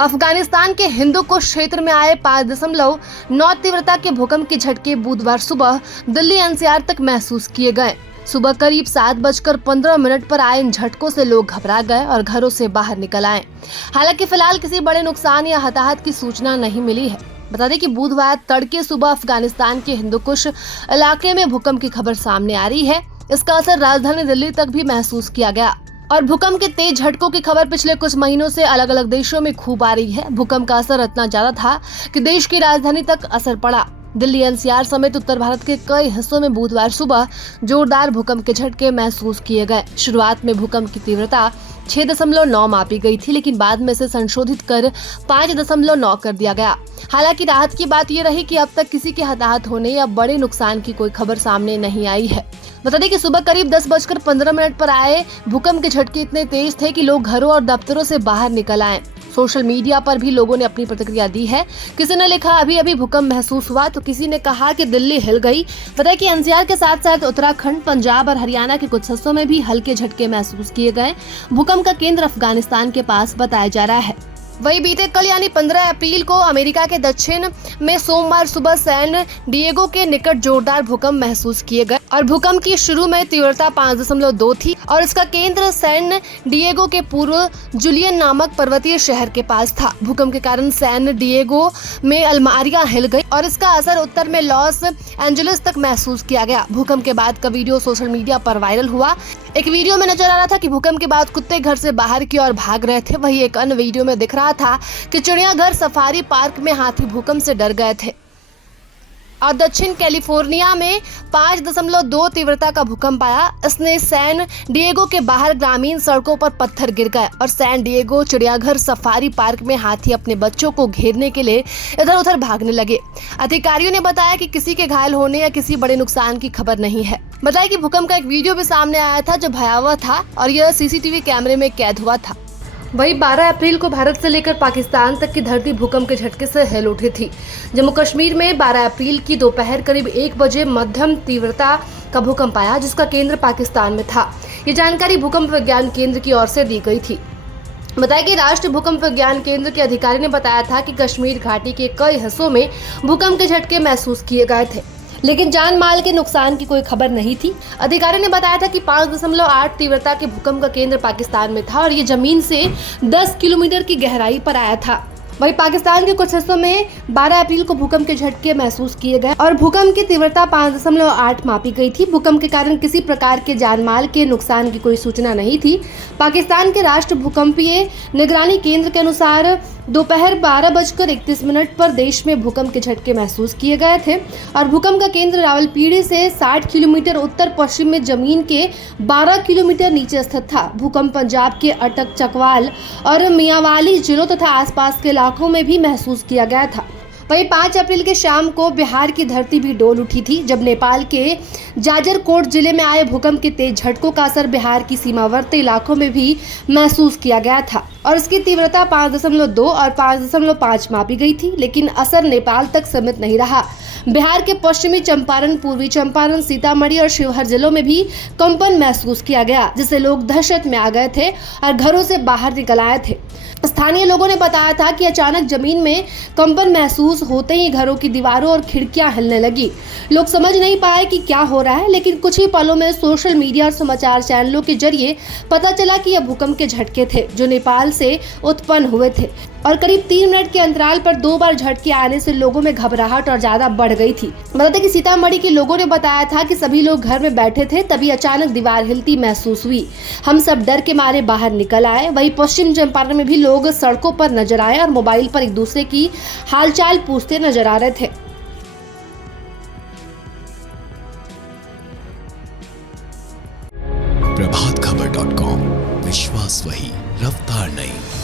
अफगानिस्तान के हिंदुकुश क्षेत्र में आए 5.9 तीव्रता के भूकंप के झटके बुधवार सुबह दिल्ली एनसीआर तक महसूस किए गए। सुबह करीब 7:15 पर आए इन झटकों से लोग घबरा गए और घरों से बाहर निकल आए। हालांकि फिलहाल किसी बड़े नुकसान या हताहत की सूचना नहीं मिली है। बता दें कि बुधवार तड़के सुबह अफगानिस्तान के हिंदुकुश इलाके में भूकंप की खबर सामने आ रही है। इसका असर राजधानी दिल्ली तक भी महसूस किया गया और भूकंप के तेज झटकों की खबर पिछले कुछ महीनों से अलग अलग देशों में खूब आ रही है। भूकंप का असर इतना ज्यादा था कि देश की राजधानी तक असर पड़ा। दिल्ली एनसीआर समेत उत्तर भारत के कई हिस्सों में बुधवार सुबह जोरदार भूकंप के झटके महसूस किए गए। शुरुआत में भूकंप की तीव्रता 6.9 मापी गई थी, लेकिन बाद में इसे संशोधित कर 5.9 कर दिया गया। हालांकि राहत की बात यह रही कि अब तक किसी के हताहत होने या बड़े नुकसान की कोई खबर सामने नहीं आई है। बता दें कि सुबह करीब 10:15 पर आए भूकंप के झटके इतने तेज थे कि लोग घरों और दफ्तरों से बाहर निकल आए। सोशल मीडिया पर भी लोगों ने अपनी प्रतिक्रिया दी है। किसी ने लिखा अभी अभी भूकंप महसूस हुआ, तो किसी ने कहा कि दिल्ली हिल गई। बताया कि एनसीआर के साथ साथ उत्तराखंड, पंजाब और हरियाणा के कुछ हिस्सों में भी हल्के झटके महसूस किए गए। भूकंप का केंद्र अफगानिस्तान के पास बताया जा रहा है। वही बीते कल यानी 15 अप्रैल को अमेरिका के दक्षिण में सोमवार सुबह सैन डिएगो के निकट जोरदार भूकंप महसूस किए गए और भूकंप की शुरू में तीव्रता 5.2 थी और इसका केंद्र सैन डिएगो के पूर्व जुलियन नामक पर्वतीय शहर के पास था। भूकंप के कारण सैन डिएगो में अलमारियां हिल गई और इसका असर उत्तर में लॉस एंजलिस तक महसूस किया गया। भूकंप के बाद का वीडियो सोशल मीडिया पर वायरल हुआ। एक वीडियो में नजर आ रहा था कि भूकंप के बाद कुत्ते घर से बाहर की ओर भाग रहे थे। वहीं एक अन्य वीडियो में दिख रहा था कि चिड़ियाघर सफारी पार्क में हाथी भूकंप से डर गए थे। और दक्षिण कैलिफोर्निया में 5.2 तीव्रता का भूकंप आया। इसने सैन डिएगो के बाहर ग्रामीण सड़कों पर पत्थर गिर गए और सैन डिएगो चिड़ियाघर सफारी पार्क में हाथी अपने बच्चों को घेरने के लिए इधर उधर भागने लगे। अधिकारियों ने बताया कि किसी के घायल होने या किसी बड़े नुकसान की खबर नहीं है। बताया कि भूकंप का एक वीडियो भी सामने आया था जो भयावह था और यह सीसीटीवी कैमरे में कैद हुआ था। वही 12 अप्रैल को भारत से लेकर पाकिस्तान तक की धरती भूकंप के झटके से हिल उठी थी। जम्मू कश्मीर में 12 अप्रैल की दोपहर करीब 1 बजे मध्यम तीव्रता का भूकंप आया, जिसका केंद्र पाकिस्तान में था। ये जानकारी भूकंप विज्ञान केंद्र की ओर से दी गई थी। बताया कि राष्ट्रीय भूकंप विज्ञान केंद्र के अधिकारी ने बताया था कि कश्मीर घाटी के कई हिस्सों में भूकंप के झटके महसूस किए गए थे, लेकिन जान माल के नुकसान की कोई खबर नहीं थी। अधिकारी ने बताया था कि 5.8 तीव्रता के भूकंप का केंद्र पाकिस्तान में था और ये जमीन से 10 किलोमीटर की गहराई पर आया था। वहीं पाकिस्तान के कुछ हिस्सों में 12 अप्रैल को भूकंप के झटके महसूस किए गए और भूकंप की तीव्रता 5.8 मापी गई थी। भूकंप के कारण किसी प्रकार के जानमाल के नुकसान की कोई सूचना नहीं थी। पाकिस्तान के राष्ट्रीय भूकंपीय निगरानी केंद्र के अनुसार दोपहर 12:31 पर देश में भूकंप के झटके महसूस किए गए थे और भूकंप का केंद्र रावलपींडी से 60 किलोमीटर उत्तर पश्चिम में जमीन के 12 किलोमीटर नीचे स्थित था। भूकंप पंजाब के अटक, चकवाल और मियांवाली जिलों तथा आसपास के इलाकों में भी महसूस किया गया था। वहीं 5 अप्रैल के शाम को बिहार की धरती भी डोल उठी थी, जब नेपाल के जाजरकोट जिले में आए भूकंप के तेज झटकों का असर बिहार की सीमावर्ती इलाकों में भी महसूस किया गया था और इसकी तीव्रता 5.2 और 5.5 मापी गई थी, लेकिन असर नेपाल तक सीमित नहीं रहा। बिहार के पश्चिमी चंपारण, पूर्वी चंपारण, सीतामढ़ी और शिवहर जिलों में भी कंपन महसूस किया गया, जिससे लोग दहशत में आ गए थे और घरों से बाहर निकल आए थे। स्थानीय लोगों ने बताया था कि अचानक जमीन में कंपन महसूस होते ही घरों की दीवारों और खिड़कियां हिलने लगी। लोग समझ नहीं पाए कि क्या हो रहा है, लेकिन कुछ ही पलों में सोशल मीडिया और समाचार चैनलों के जरिए पता चला कि यह भूकंप के झटके थे जो नेपाल से उत्पन्न हुए थे और करीब 3 मिनट के अंतराल पर 2 बार झटके आने से लोगों में घबराहट और ज्यादा बढ़ गई थी। बताते कि सीतामढ़ी के लोगों ने बताया था कि सभी लोग घर में बैठे थे, तभी अचानक दीवार हिलती महसूस हुई। हम सब डर के मारे बाहर निकल आए। वहीं पश्चिम चंपारण में भी लोग सड़कों पर नजर आए और मोबाइल पर एक दूसरे की हालचाल पूछते नजर आ रहे थे। प्रभातखबर.com, विश्वास वही, रफ्तार नहीं।